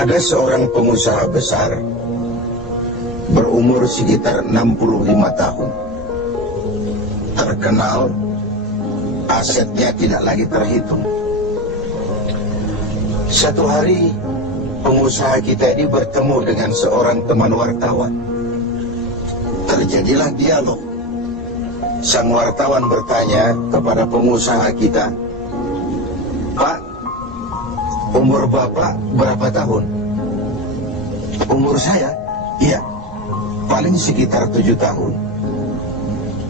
Ada seorang pengusaha besar berumur sekitar 65 tahun. Terkenal, asetnya tidak lagi terhitung. Satu hari, pengusaha kita ini bertemu dengan seorang teman wartawan. Terjadilah dialog. Sang wartawan bertanya kepada pengusaha kita, "Pak, umur Bapak berapa tahun?" "Umur saya? Iya, paling sekitar 7 tahun.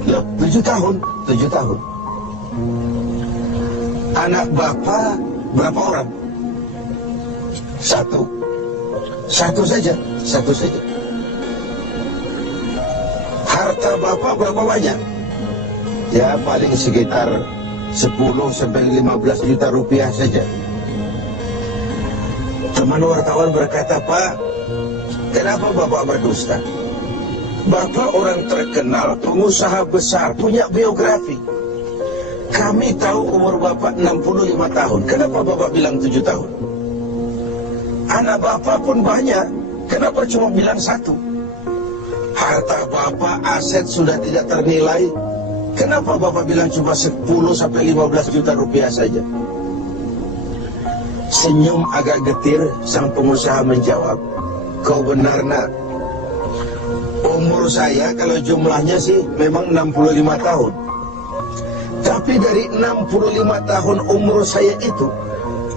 "Loh, 7 tahun? 7 tahun. Anak Bapak berapa orang?" "Satu. Satu saja? Satu saja. Harta Bapak berapa banyak?" "Ya, paling sekitar 10-15 juta rupiah saja." Teman wartawan berkata, "Pak, kenapa Bapak berdusta? Bapak orang terkenal, pengusaha besar, punya biografi. Kami tahu umur Bapak 65 tahun. Kenapa Bapak bilang 7 tahun? Anak Bapak pun banyak. Kenapa cuma bilang 1? Harta Bapak, aset sudah tidak ternilai. Kenapa Bapak bilang cuma 10-15 juta rupiah saja?" Senyum agak getir, sang pengusaha menjawab, "Kau benar, Nak. Umur saya kalau jumlahnya sih memang 65 tahun. Tapi dari 65 tahun umur saya itu,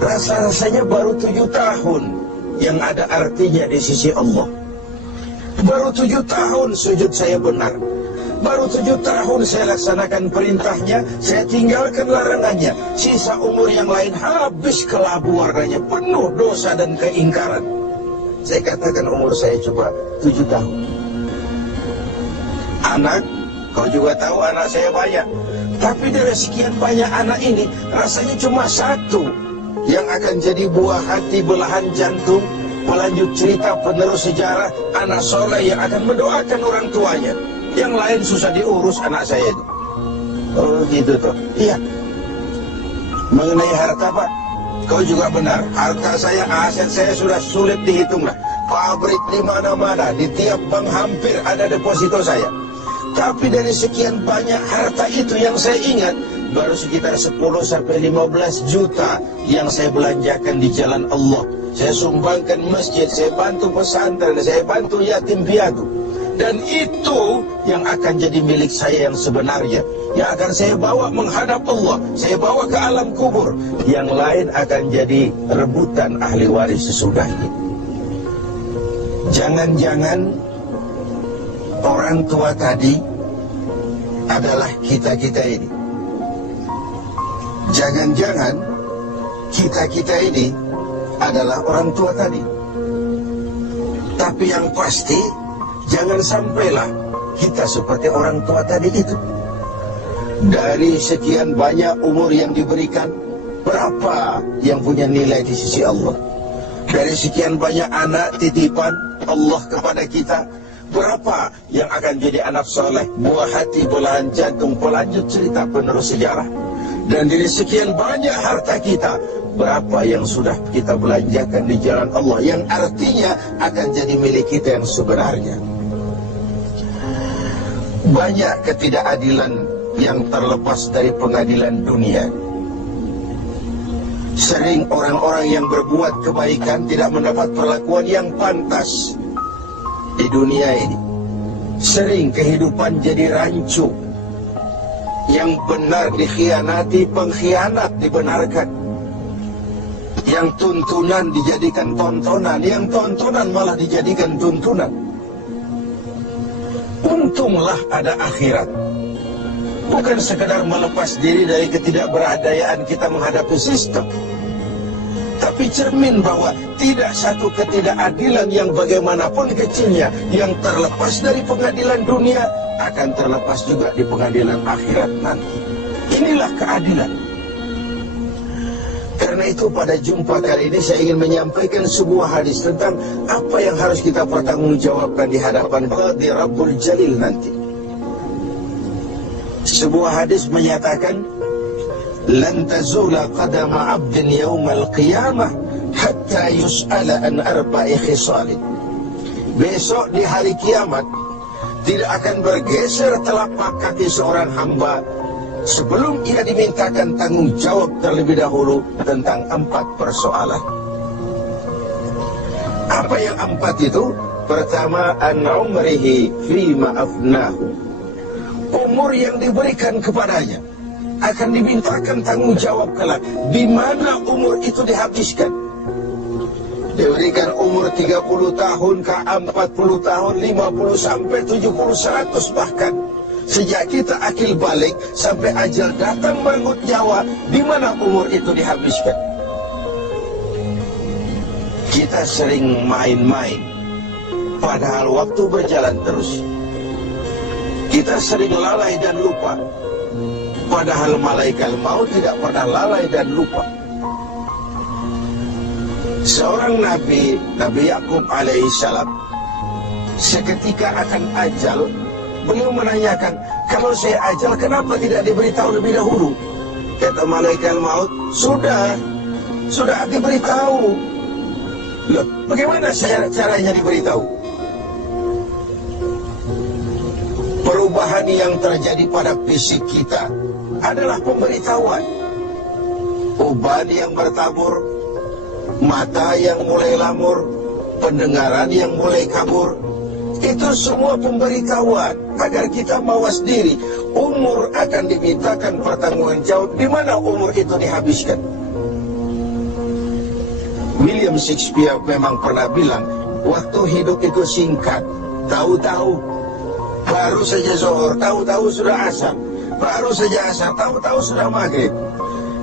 rasa-rasanya baru 7 tahun yang ada artinya di sisi Allah. Baru 7 tahun sujud saya benar. Baru 7 tahun saya laksanakan perintahnya, saya tinggalkan larangannya. Sisa umur yang lain habis kelabu warnanya, penuh dosa dan keingkaran. Saya katakan umur saya coba 7 tahun. Anak, kau juga tahu anak saya banyak. Tapi dari sekian banyak anak ini, rasanya cuma 1 yang akan jadi buah hati, belahan jantung, pelanjut cerita, penerus sejarah, anak soleh yang akan mendoakan orang tuanya. Yang lain susah diurus anak saya itu." "Oh gitu toh?" "Iya." "Mengenai harta, Pak, kau juga benar. Harta saya, aset saya sudah sulit dihitung lah. Pabrik di mana-mana, di tiap bank hampir ada deposito saya. Tapi dari sekian banyak harta itu yang saya ingat, baru sekitar 10-15 juta yang saya belanjakan di jalan Allah. Saya sumbangkan masjid, saya bantu pesantren, saya bantu yatim piatu. Dan itu yang akan jadi milik saya yang sebenarnya, yang akan saya bawa menghadap Allah, saya bawa ke alam kubur. Yang lain akan jadi rebutan ahli waris sesudahnya." Jangan-jangan orang tua tadi adalah kita-kita ini. Jangan-jangan kita-kita ini adalah orang tua tadi. Tapi yang pasti, jangan sampailah kita seperti orang tua tadi itu. Dari sekian banyak umur yang diberikan, berapa yang punya nilai di sisi Allah? Dari sekian banyak anak titipan Allah kepada kita, berapa yang akan jadi anak soleh, buah hati, belahan jantung, pelanjut cerita, penerus sejarah? Dan dari sekian banyak harta kita, berapa yang sudah kita belanjakan di jalan Allah, yang artinya akan jadi milik kita yang sebenarnya? Banyak ketidakadilan yang terlepas dari pengadilan dunia. Sering orang-orang yang berbuat kebaikan tidak mendapat perlakuan yang pantas di dunia ini. Sering kehidupan jadi rancu. Yang benar dikhianati, pengkhianat dibenarkan. Yang tuntunan dijadikan tontonan, yang tontonan malah dijadikan tuntunan. Untunglah ada akhirat. Bukan sekedar melepas diri dari ketidakberadayaan kita menghadapi sistem, tapi cermin bahwa tidak satu ketidakadilan yang bagaimanapun kecilnya yang terlepas dari pengadilan dunia akan terlepas juga di pengadilan akhirat nanti. Inilah keadilan. Karena itu pada jumpa kali ini saya ingin menyampaikan sebuah hadis tentang apa yang harus kita pertanggungjawabkan di hadapan Qadi Rabbul Jalil nanti. Sebuah hadis menyatakan, "Lan tazula qadama 'abdin yaumal qiyamah hatta yus'ala an arba'i khisalin. Besok di hari kiamat tidak akan bergeser telapak kaki seorang hamba sebelum ia dimintakan tanggung jawab terlebih dahulu tentang 4 persoalan. Apa yang 4 itu? Pertama, an umrihi fima afnahu. Umur yang diberikan kepadanya akan dimintakan tanggung jawab kelak. Di mana umur itu dihabiskan? Diberikan umur 30 tahun ke 40 tahun, 50 sampai 70, 100 bahkan. Sejak kita akil balik sampai ajal datang merenggut nyawa, di mana umur itu dihabiskan? Kita sering main-main, padahal waktu berjalan terus. Kita sering lalai dan lupa, padahal malaikat maut tidak pernah lalai dan lupa. Seorang Nabi Yakub alaihissalam, seketika akan ajal, beliau menanyakan, kalau saya ajal kenapa tidak diberitahu lebih dahulu? Kata malaikat maut, sudah diberitahu. Loh, bagaimana caranya diberitahu? Perubahan yang terjadi pada fisik kita adalah pemberitahuan. Uban yang bertabur, mata yang mulai lamur, pendengaran yang mulai kabur, itu semua pemberitahuan agar kita mawas diri. Umur akan dimintakan pertanggungan jawab. Di mana umur itu dihabiskan? William Shakespeare memang pernah bilang, waktu hidup itu singkat. Tahu-tahu baru saja zuhur, tahu-tahu sudah asar. Baru saja asar, tahu-tahu sudah maghrib.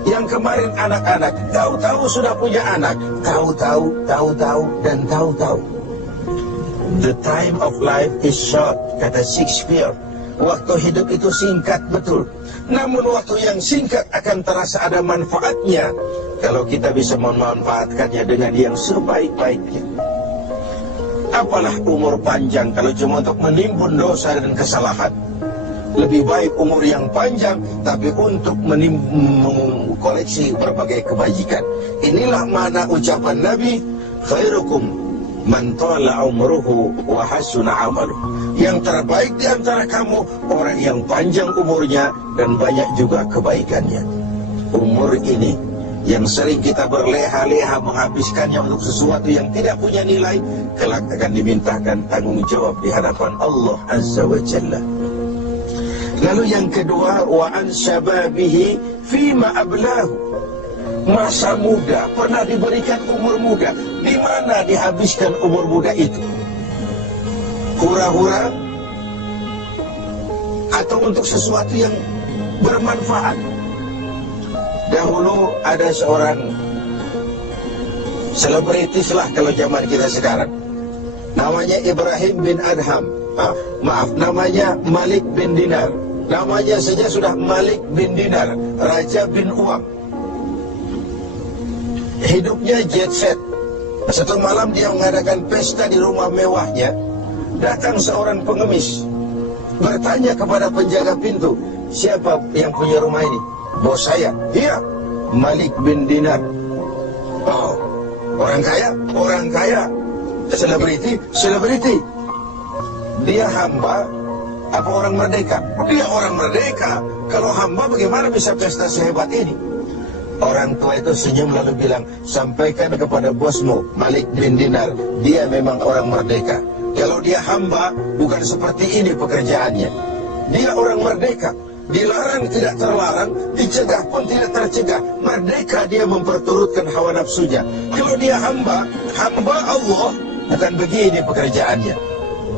Yang kemarin anak-anak, tahu-tahu sudah punya anak. Tahu-tahu, dan tahu-tahu. The time of life is short, kata Shakespeare. Waktu hidup itu singkat, betul. Namun waktu yang singkat akan terasa ada manfaatnya kalau kita bisa memanfaatkannya dengan yang sebaik-baiknya. Apalah umur panjang kalau cuma untuk menimbun dosa dan kesalahan. Lebih baik umur yang panjang tapi untuk mengkoleksi berbagai kebajikan. Inilah makna ucapan Nabi, khairukum man tala umruhu wa hasuna amaluh. Yang terbaik di antara kamu orang yang panjang umurnya dan banyak juga kebaikannya. Umur ini yang sering kita berleha-leha menghabiskannya untuk sesuatu yang tidak punya nilai, kelak akan dimintakan tanggung jawab di hadapan Allah Azza wa Jalla. Lalu yang kedua, wa an syababihi fima ablahu. Masa muda, pernah diberikan umur muda, di mana dihabiskan umur muda itu? Hura-hura atau untuk sesuatu yang bermanfaat? Dahulu ada seorang selebritis lah kalau zaman kita sekarang, namanya Ibrahim bin Adham. Namanya Malik bin Dinar. Namanya saja sudah Malik bin Dinar, Raja bin Uang. Hidupnya jet set. Satu malam dia mengadakan pesta di rumah mewahnya. Datang seorang pengemis, bertanya kepada penjaga pintu, siapa yang punya rumah ini? Bos saya. Iya, Malik bin Dinar. Oh, orang kaya. Selebriti. Dia hamba apa orang merdeka? Dia orang merdeka. Kalau hamba bagaimana bisa pesta sehebat ini? Orang tua itu senyum lalu bilang, sampaikan kepada bosmu Malik bin Dinar, dia memang orang merdeka. Kalau dia hamba, bukan seperti ini pekerjaannya. Dia orang merdeka, dilarang tidak terlarang, dicegah pun tidak tercegah. Merdeka dia memperturutkan hawa nafsunya. Kalau dia hamba Allah, bukan begini pekerjaannya.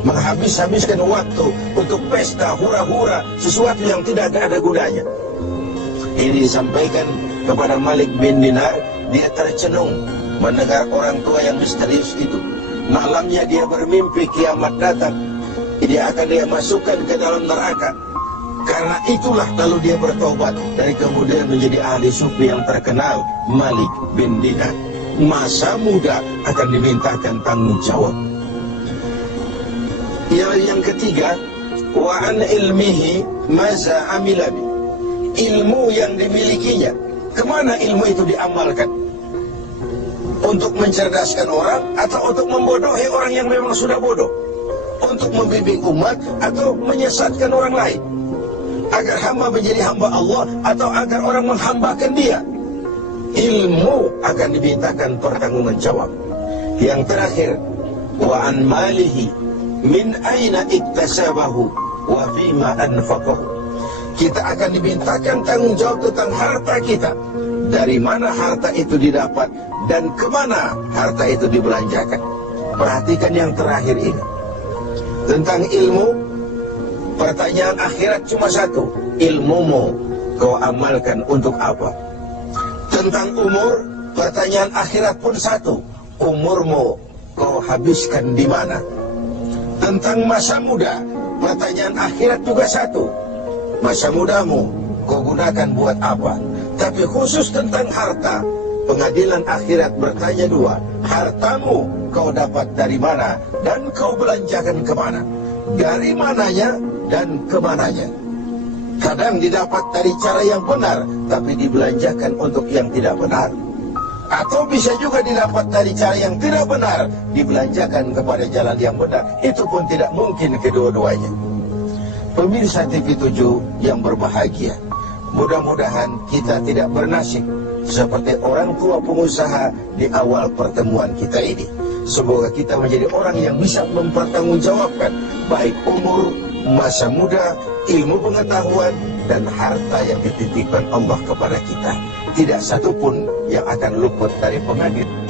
Menghabiskan waktu untuk pesta, hura-hura, sesuatu yang tidak ada gunanya. Ini disampaikan kepada Malik bin Dinar, dia tercenung mendengar orang tua yang misterius itu. Malamnya dia bermimpi kiamat datang, dia akan dia masukkan ke dalam neraka. Karena itulah lalu dia bertobat dan kemudian menjadi ahli sufi yang terkenal, Malik bin Dinar. Masa muda akan dimintakan tanggung jawab. Yang ketiga, wa an ilmihi maza amilabi. Ilmu yang dimilikinya, kemana ilmu itu diamalkan? Untuk mencerdaskan orang atau untuk membodohi orang yang memang sudah bodoh? Untuk membimbing umat atau menyesatkan orang lain? Agar hamba menjadi hamba Allah atau agar orang menghambakan dia? Ilmu akan dimintakan pertanggungan jawab. Yang terakhir, wa an malihi min aina iktasabahu wa fima anfaqahu. Kita akan dimintakan tanggung jawab tentang harta kita. Dari mana harta itu didapat dan kemana harta itu dibelanjakan. Perhatikan yang terakhir ini. Tentang ilmu, pertanyaan akhirat cuma satu. Ilmumu kau amalkan untuk apa? Tentang umur, pertanyaan akhirat pun satu. Umurmu kau habiskan di mana? Tentang masa muda, pertanyaan akhirat juga satu. Masa mudamu kau gunakan buat apa? Tapi khusus tentang harta, pengadilan akhirat bertanya dua. Hartamu kau dapat dari mana dan kau belanjakan kemana? Dari mananya dan kemananya? Kadang didapat dari cara yang benar, tapi dibelanjakan untuk yang tidak benar. Atau bisa juga didapat dari cara yang tidak benar, dibelanjakan kepada jalan yang benar. Itu pun tidak mungkin kedua-duanya. Pemirsa TV7 yang berbahagia, mudah-mudahan kita tidak bernasib seperti orang tua pengusaha di awal pertemuan kita ini. Semoga kita menjadi orang yang bisa mempertanggungjawabkan baik umur, masa muda, ilmu pengetahuan, dan harta yang dititipkan Allah kepada kita. Tidak satupun yang akan luput dari pengadilan.